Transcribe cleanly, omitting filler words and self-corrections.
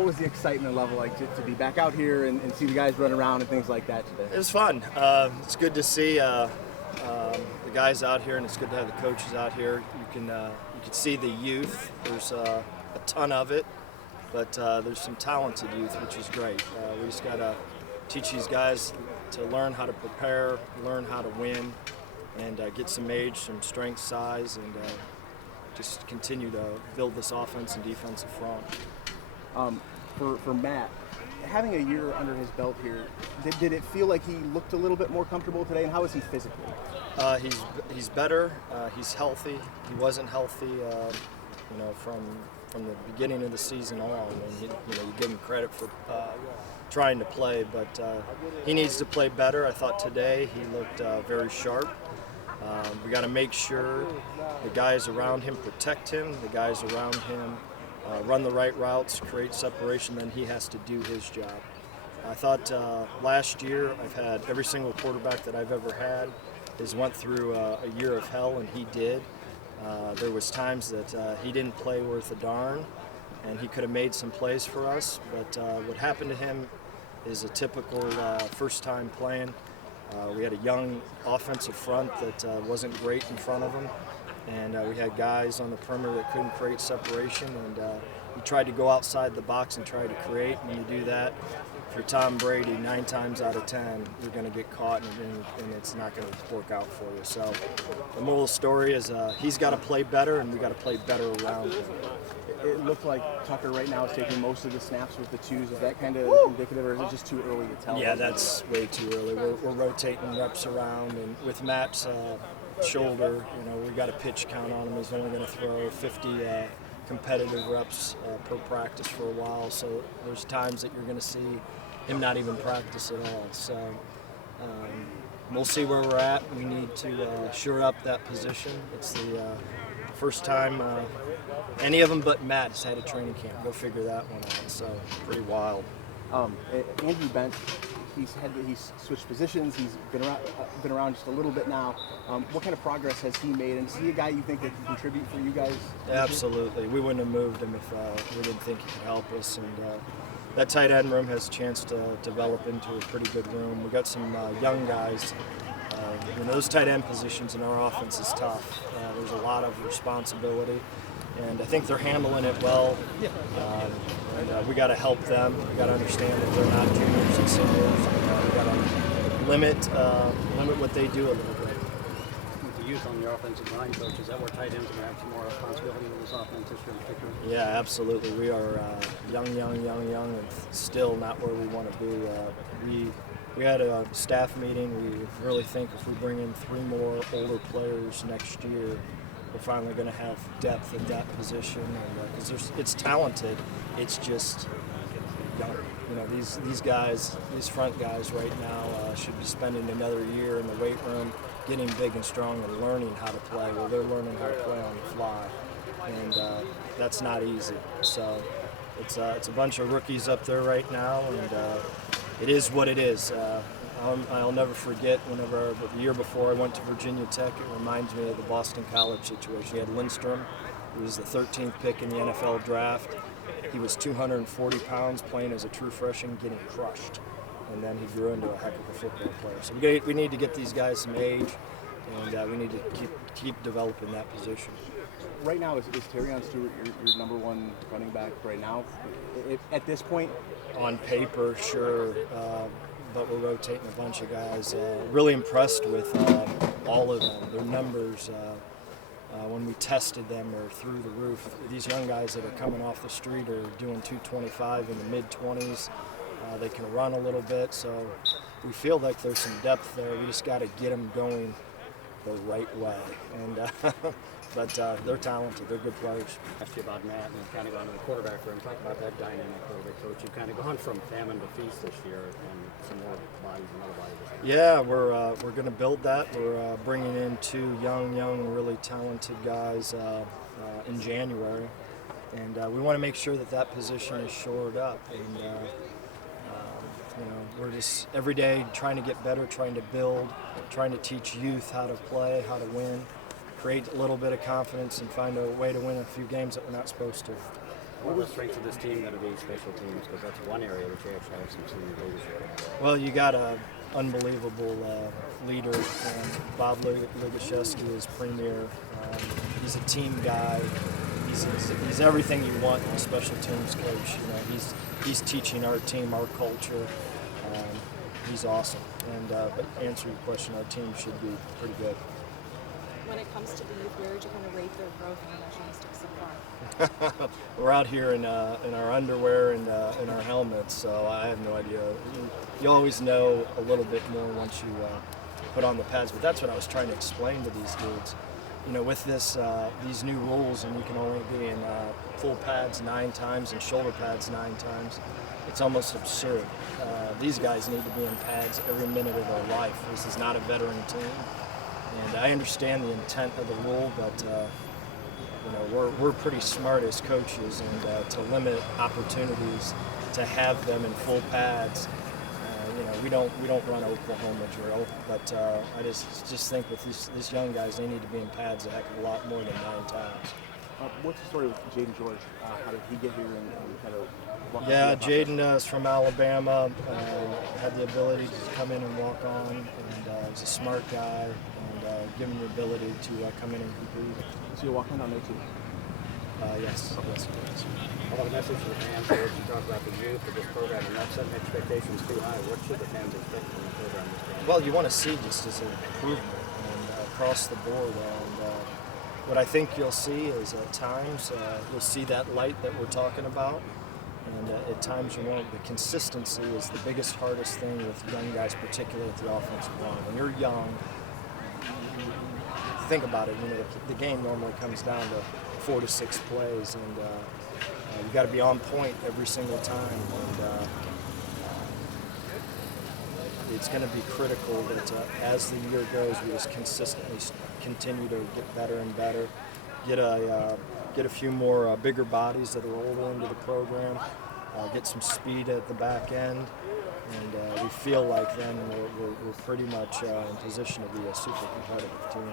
What was the excitement level like to be back out here and see the guys run around and things like that today? It was fun. It's good to see the guys out here, and it's good to have the coaches out here. You can see the youth. There's a ton of it, but there's some talented youth, which is great. We just got to teach these guys to learn how to prepare, learn how to win, and get some age, some strength, size, and just continue to build this offense and defensive front. For Matt, having a year under his belt here, did it feel like he looked a little bit more comfortable today, and how is he physically? He's better. He's healthy. He wasn't healthy, from the beginning of the season on. And you give him credit for trying to play, but he needs to play better. I thought today he looked very sharp. We got to make sure the guys around him protect him. The guys around him run the right routes, create separation. Then he has to do his job. I thought last year I've had every single quarterback that I've ever had has went through a year of hell, and he did. There was times that he didn't play worth a darn, and he could have made some plays for us. But what happened to him is a typical first-time playing. We had a young offensive front that wasn't great in front of him, and we had guys on the perimeter that couldn't create separation, and he tried to go outside the box and try to create. When you do that, if you're Tom Brady, 9 times out of 10, you're going to get caught, and it's not going to work out for you. So the moral of the story is he's got to play better, and we got to play better around him. It looked like Tucker right now is taking most of the snaps with the twos. Is that kind of indicative, or is it just too early to tell? Yeah, that's way too early. We're rotating reps around, and with Matt's shoulder, we got a pitch count on him. He's only going to throw 50 competitive reps per practice for a while. So there's times that you're going to see him not even practice at all. So we'll see where we're at. We need to shore up that position. It's the first time any of them but Matt has had a training camp. Go figure that one out. So pretty wild. Andrew Bent, he's switched positions. He's been around just a little bit now. What kind of progress has he made? And is he a guy you think that can contribute for you guys? Absolutely. We wouldn't have moved him if we didn't think he could help us. And that tight end room has a chance to develop into a pretty good room. We got some young guys. Those tight end positions in our offense is tough. There's a lot of responsibility, and I think they're handling it well. And we got to help them. We got to understand that they're not juniors and seniors. We got to limit what they do a little bit. With the youth on your offensive line, coach, is that where tight ends are going to have some more responsibility in this offense this year in particular? Yeah, absolutely. We are young, and still not where we want to be. We had a staff meeting. We really think if we bring in 3 more older players next year, we're finally going to have depth at that position. Because it's talented, it's just young. These guys, these front guys right now should be spending another year in the weight room, getting big and strong and learning how to play. Well, they're learning how to play on the fly, and that's not easy. So it's a bunch of rookies up there right now, and it is what it is. I'll never forget the year before I went to Virginia Tech, it reminds me of the Boston College situation. You had Lindstrom, who was the 13th pick in the NFL draft. He was 240 pounds, playing as a true freshman, getting crushed. And then he grew into a heck of a football player. So we need to get these guys some age, and we need to keep developing that position. Right now, is Terrion Stewart your number one running back right now? At this point? On paper, sure. But we're rotating a bunch of guys. Really impressed with all of them. Their numbers, when we tested them, are through the roof. These young guys that are coming off the street are doing 225 in the mid-20s. They can run a little bit, so we feel like there's some depth there. We just got to get them going the right way. And but they're talented. They're good players. Asked you about Matt and kind of gone to the quarterback room. Talk about that dynamic a little bit, Coach. You've kind of gone from famine to feast this year, and some more bodies and other bodies. Yeah, we're going to build that. We're bringing in 2 young, really talented guys in January, and we want to make sure that position is shored up. And we're just every day trying to get better, trying to build, trying to teach youth how to play, how to win, create a little bit of confidence, and find a way to win a few games that we're not supposed to. What are the strengths of this team going to be special teams? Because that's one area that you actually have some senior leadership in. Well, you got a unbelievable leader. Bob Lugashevsky is premier. He's a team guy. He's everything you want in a special teams coach. You know, he's teaching our team our culture. He's awesome. And but to answer your question, our team should be pretty good. When it comes to the youth, where would you kind of rate their growth and measuring sticks so far? We're out here in our underwear and in our helmets, so I have no idea. You always know a little bit more once you put on the pads, but that's what I was trying to explain to these dudes. You know, with these new rules, and you can only be in full pads 9 times and shoulder pads 9 times, it's almost absurd. These guys need to be in pads every minute of their life. This is not a veteran team, and I understand the intent of the rule, but you know, we're pretty smart as coaches, and to limit opportunities to have them in full pads. You know, we don't run Oklahoma drill, but I just think with these young guys, they need to be in pads a heck of a lot more than 9 times. What's the story with Jaden George? How did he get here and kind of walk on? Yeah, Jaden is from Alabama. Had the ability to come in and walk on, and he's a smart guy, and given the ability to come in and compete. So you walk on there too? Yes. How about a message to the fans? Or what you talk about the youth of this program and not setting expectations too high? What should the fans expect from the program this game? Well, you want to see just as an improvement and across the board. And what I think you'll see is at times you'll see that light that we're talking about, and at times you won't. The consistency is the biggest, hardest thing with young guys, particularly at the offensive line. When you're young, think about it. You know, the game normally comes down to 4 to 6 plays, and you got to be on point every single time. And it's going to be critical that as the year goes, we just consistently continue to get better and better. Get a few more bigger bodies that are older into the program. Get some speed at the back end, and we feel like then we're pretty much in position to be a super competitive team.